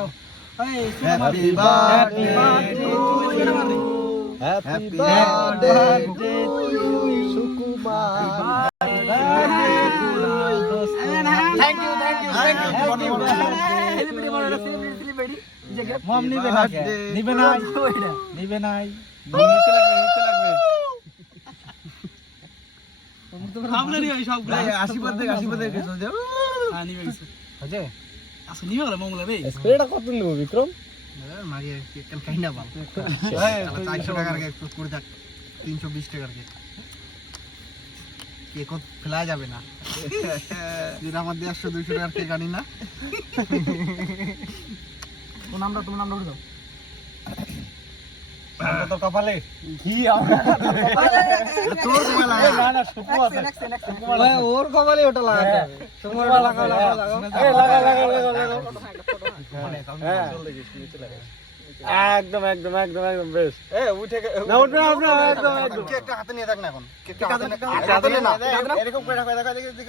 Happy birthday to you. Happy birthday to you, Sukumar. Thank you. Mom nibe নাই আপনারই ওই সবগুলো আশীর্বাদ দে কিছু দে হ্যাঁ নিবে গেছে হজে আচ্ছা নিবে গেল মঙ্গলা রে স্প্রেটা কত নেব বিক্রম? মাগে কেন খাইনা বাল এই 400 টাকার কেক করে দেখ 320 টাকার কেক কেক ফেলা যাবে না যেটা আমার 150 200 টাকার কেক আনি না তোমার নামটা উঠে দাও তো কপালে কি তোর কপালে না সুকু আছে ভাই ওর কপালে ওটা লাগাতে হবে সুকু লাগা এই লাগা একদম বেশ উঠে না উঠবে একদম কেকটা হাতে নিয়ে থাক না এখন কেকটা হাতে নিয়ে না এরকম করে রাখো দেখো